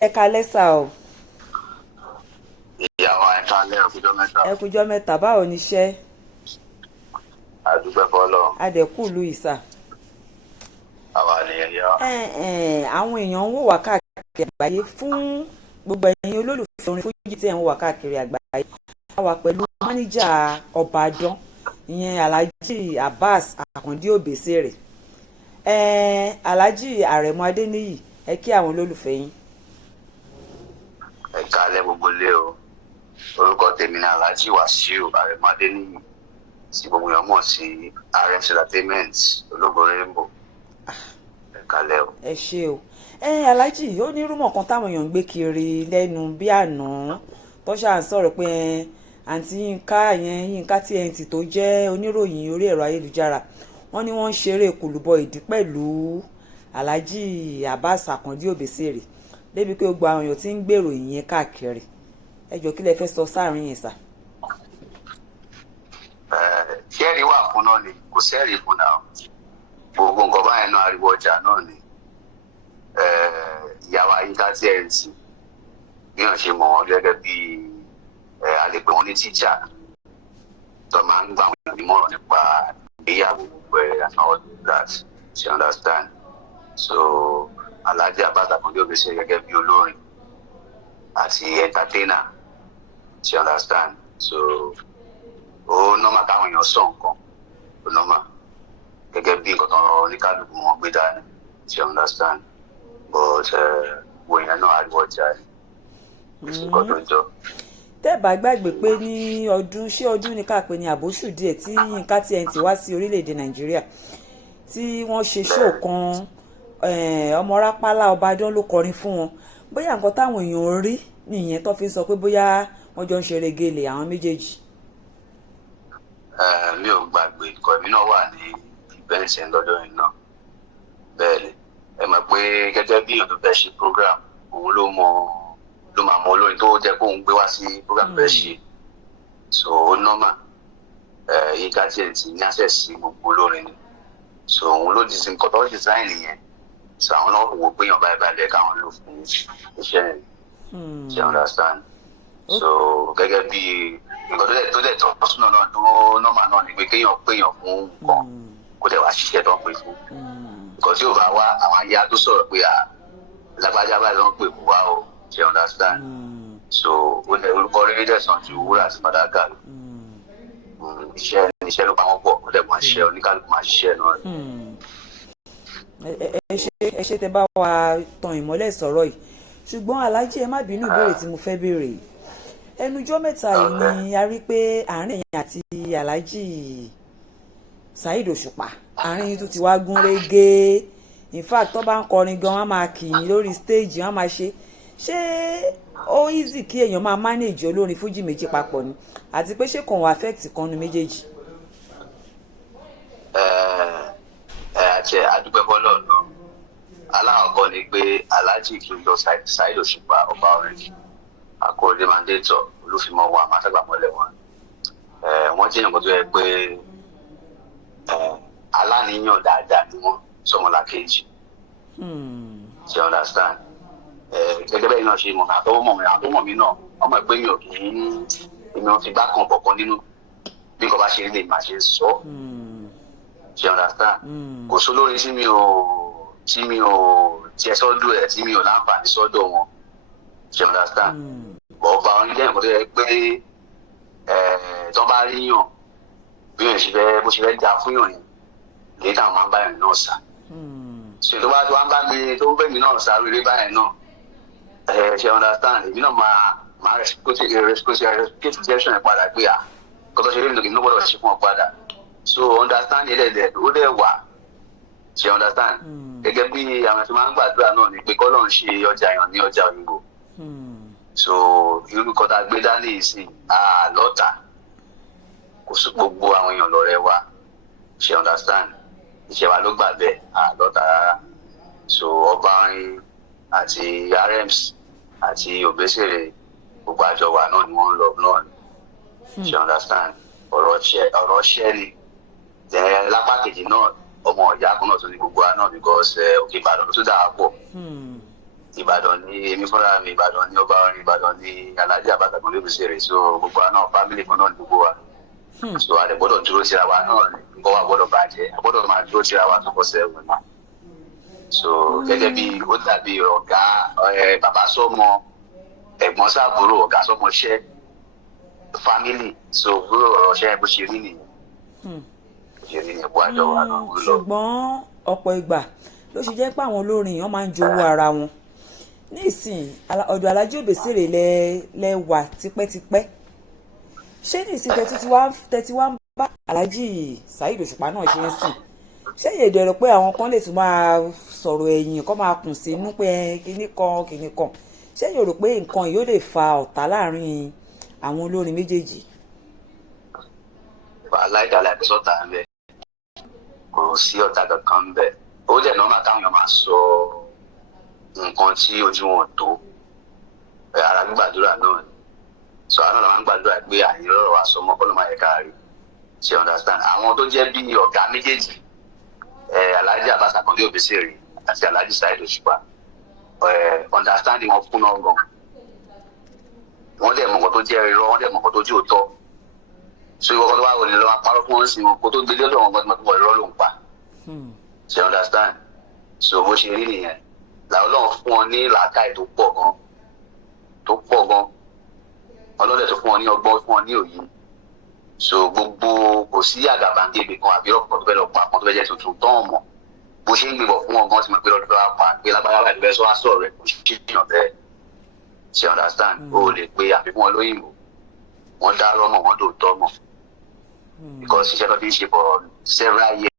Ẹ kalẹ́ sà o. Ìyàwó ẹ̀ka lẹ́ ọ̀kújọ́ mẹ́ta. Ẹ kújọ́ mẹ́ta, báwo ni iṣẹ́? Àdúgbò fọlọ́. Adẹ̀kù ìlú ìsà. Àwa nìyẹn yá. Àwọn èèyàn ń wò wá káàkiri àgbáyé fún gbogbo ẹ̀yin olólùfẹ́ orin fújì tí ẹ̀ ń wò wá káàkiri àgbáyé. A wà pẹ̀lú máníjà Ọbàdàn, ìyẹn Alhaji Abbas Àkàndí Òbésèré. Alhaji Àrẹ̀mú Adéníyì, ẹ kí àwọn olólùfẹ́ yín. Ẹ̀ka lẹ́ gbogbo lé o. Orúkọ tèmi ni Alhaji Wasiu Àrẹ̀mú Adéníyì. Tí gbogbo èèyàn mọ̀ sí RMC Entertainment ológo Rainbow. Ẹ̀ka lẹ́ o. Ẹ ṣé o. Alhaji, ó ní rúmọ̀ kan táwọn èèyàn ń gbé kiri lẹ́nu bí àná tó ṣáà ń sọ̀rọ̀ pé àǹtí Yínká TNT tó jẹ́ oníròyìn orí ẹ̀rọ ayélujára wọ́n ní wọ́n ń ṣeré kùlùbọ̀ ìdí pẹ̀lú Alhaji Abbas Àkàndí Òbésèré débi pé gbogbo àwọn èèyàn ti ń gbèrò ìyẹn káàkiri. Ẹ jọ̀ọ́ kí lẹ fẹ́ sọ sáàrin yẹn sà? Ṣẹ́ẹ̀rì wà fún náà ni kò sẹ́ẹ̀rì fún náà. Gbogbo nǹkan báyẹn náà ariwo ọjà náà ni. Ìyàwó Yínká TNT bí wọ́n ṣe mọ̀ wọ́n gẹ́gẹ́ bí a lè pè wọ́n ní tíjà tó máa ń gbà wọ́n nímọ̀ràn nípa ìgbéyàwó gbogbo and all that, you understand? So Alhaji Abbas Àkàndí Òbésèré gẹ́gẹ́ bí olórin àti entertainer, you understand? So ó nọ́mà káwọn èèyàn sọ nǹkan ó nọ́mà gẹ́gẹ́ bí nǹkan tó ń rọ oníkálukú wọn gbé dání, you understand? But wo èèyàn náà ariwo ọjà ẹ̀ nǹkan tó ń jọ. Tẹ́ bá gbàgbé pé ní ọdún ní ká pè ní àbóṣù díẹ̀ tí Yínká TNT wá sí orílẹ̀-èdè Nàìjíríà tí wọ́n ṣe ṣóò kan ọmọ rápálá Ọbàdàn ló kọrin fún wọn. Bóyá nǹkan táwọn èèyàn rí nìyẹn tó fi ń sọ pé bóyá wọ́n jọ ń ṣe regele àwọn méjèèjì. Mi ò gbàgbé nǹkan èmi náà wà ní ìbẹ́ǹsẹ̀ lọ́dọ̀ yìí náà. Bẹ́ẹ̀ ni ẹ mọ̀ pé gẹ́gẹ́ bí èèyàn tó fẹ́ ṣe program òun ló máa mọ olórin tó jẹ́ kó òun gbé wá sí program fẹ́ ṣe. So ó nọ́mà Yínká TNT ní access sí gbogbo olórin ni. So òun ló design nǹkan tó design yẹn. So àwọn náà wò pé èèyàn báyìí báyìí káwọn lò fún iṣẹ́ yẹn. You understand? So gẹ́gẹ́ bí nǹkan tó dẹ̀ tọ́ sínú náà tó nọ́mà náà ni pé kéèyàn péyàn fún nǹkan kó dẹ̀ wá ṣiṣẹ́ tó ń pè fún. Nǹkan tí ò bá wá àwọn aya tó sọ̀rọ̀ pé lágbájá báyìí ló ń pè fún wa o, you understand? So ó lẹ̀ orúkọ rí dẹ̀sán ju wúrà àti fàdákà lọ. Iṣẹ́ ló pa wọ́n pọ̀ ó dẹ̀ máa ṣiṣẹ́ oníkálukú máa ṣiṣẹ́ náà. Ẹ ṣé tẹ́ bá wa tan ìmọ́lẹ̀ sọ̀rọ̀ yìí ṣùgbọ́n Alhaji ẹ má bínú ìbéèrè tí mo fẹ́ béèrè yìí. Ẹnujọ́ mẹ́ta yìí ni a rí pé àárín ẹ̀yin àti Alhaji Saheed Òṣùpá àárín yìí tún ti wá gún régé. In fact tó bá ń kọrin gan wọ́n máa kì í lórí stage wọ́n máa ṣe ó easy kí èèyàn máa manage olórin fújì méjì papọ̀ ni àti pé ṣé kò wọ́n affect kan nu méjèèjì. Àti àdúgbò bọ́lọ̀ náà aláwọ̀kọ́ ni pé Alhaji kì í lọ Saheed Òṣùpá ọba orin akọ̀ọ́lẹ̀ mandator olúfimọ́ wa mátàgbàmọ́lẹ̀ wọn. Wọ́n jẹ́ nǹkan tó yẹ pé aláníyàn dáadáa ni wọ́n sọmọlá kejì. You understand? Gẹ́gẹ́ bẹ́ẹ̀ náà ṣe mọ̀ mi àtọwọ́ mi náà ọmọ ẹgbẹ́ mi ò kì í èmi ò fi gbá kan bọ̀kan nínú bí nǹkan bá ṣe rí lè máa ṣe sọ. You understand? Kò sólórin tí mi ò tiẹ̀ sọ́dọ̀ ẹ̀ tí mi ò láǹfààní sọ́dọ̀ wọn. You understand? Ọba orin jẹ́ nǹkan tó yẹ pé tó bá rí yàn bí yàn bó ṣe fẹ́ da fún yàn yẹn lè dáhùn máa ń bá yàn náà sá. Ṣé tó bá ń bá mi tó ń bẹ̀ mí náà sá rere báyẹn náà ṣe understand èmi náà máa reciprocation ẹ̀ padà pé kò tó ṣe lé nìkan ní gbọ́dọ̀ ṣe fún ọ padà. So understand ilẹ̀ ó dẹ̀ wà ṣe understand gẹ́gẹ́ bí àwọn tí máa ń gbàdúrà náà ni pé kọ́lọ́ ń ṣe ọjà yàn ní ọjà òyìnbó. So irú kan tá a gbé dání ìsìn lọ́tà kò sí gbogbo àwọn èèyàn lọ́rẹ́ wa ṣe understand iṣẹ́ wa ló gbà bẹ́ẹ̀ lọ́tà rárá. So ọba orin àti RMC àti Òbésèré gbogbo àjọ wa náà ni wọ́n ń lọ náà ṣe understand ọ̀rọ̀ ṣẹ́ ni lápá kejì náà ọmọ ìyá kan náà tó ní gbogbo wa náà because Òkè Ìbàdàn ló tún dáa pọ̀ Ìbàdàn ní èmi fúnra mi, Ìbàdàn ní ọba orin, Ìbàdàn ní Alhaji Abass Akande Obesere, so gbogbo wa náà family kan náà ní gbogbo wa. So a lè gbọ́dọ̀ dúró síra wa náà ni nǹkan wa gbọ́dọ̀ bàjẹ́, a gbọ́dọ̀ máa dúró síra wa 24/7 náà. So gẹ́gẹ́ bí ó dàbí ọ̀gá bàbá sọ́mọ, ẹ̀gbọ́n sábúrò, ọ̀gá sọ́mọṣẹ́, family, so búrò ọ̀ṣẹ́ bó ṣe rí nìyẹn. Bó ṣe rí nìyẹn bó àjọ wa náà ń lọ. ṣùgbọ́n ọ̀pọ̀ ìgbà ló ṣe jẹ́ pé àwọn olórin yẹn máa ń jowó ara wọn. Nísìn ọ̀dọ̀ Alhaji Obesere lẹ wà tipẹ́tipẹ́. Ṣé nísìn tẹ́tí wá ń bá Alhaji Saheed Òṣùpá náà ṣe ń sìn? Ṣé èyí dẹ̀rọ pé àwọn kan lè tún máa sọ̀rọ̀ ẹ̀yìn kó máa kùn sínú pé kinní kan? Ṣé èyí rò pé nǹkan yìí ó lè fa ọ̀tá láàrin àwọn olórin méjèèjì? Aláìdálẹ̀ àti sọ́tà ń bẹ, kò sí ọ̀tá kankan ń bẹ. Ó dẹ̀ nọ́mà káwọn èèyàn máa sọ nǹkan tí ojú wọn tó. Ara gbígbàdúrà náà ni. So àwọn náà máa ń gbàdúrà pé àyè rọrọ̀ wá sọmọ kọ́ ló máa yẹ káàrí. Ṣé understand? Àwọn tó jẹ́ bí ọ̀gá méjèèjì, Alhaji Abass Akande Obesere àti Alhaji Saheed Òṣùpá, understanding wọn fún náà gan. Wọ́n dẹ̀ mọ̀ nǹkan tó jẹ́ irọ́, wọ́n dẹ̀ mọ̀ nǹkan tó jẹ́ òótọ́. So ìwọ kan tó bá wọlé lọ máa parọ́ fún wọn sí wọn kó tó gbé lọ́dọ̀ wọn gbọ́dọ̀ tó wọ irọ́ ló ń pa. Ṣé understand? So bó ṣe rí nìyẹn. Làwọn Ọlọ́run fún wọn ní làákàyè tó pọ̀ gan. Ọlọ́dẹ tó fún wọn ní ọgbọ́n, fún wọn ní òye. So gbogbo kò sí àgàbàǹgebè kan àbí ọ̀pọ̀ tó fẹ́ lọ pa kan tó fẹ́ jẹ́ tuntun tán mọ̀. Bó ṣe ń gbìbọ̀ fún wọn gan ti mọ̀ pé lọ́dọ̀ wa pa pé lágbára láti fẹ́ sọ́ àṣọ rẹ̀ kò ṣe èèyàn bẹ́ẹ̀. Ṣé understand? O lè pe àfikún olóyìnbó. Wọ́n dá lọ́mọ, wọ́n dòótọ́ mọ̀. Because iṣẹ́ tó fi ń ṣe for several years.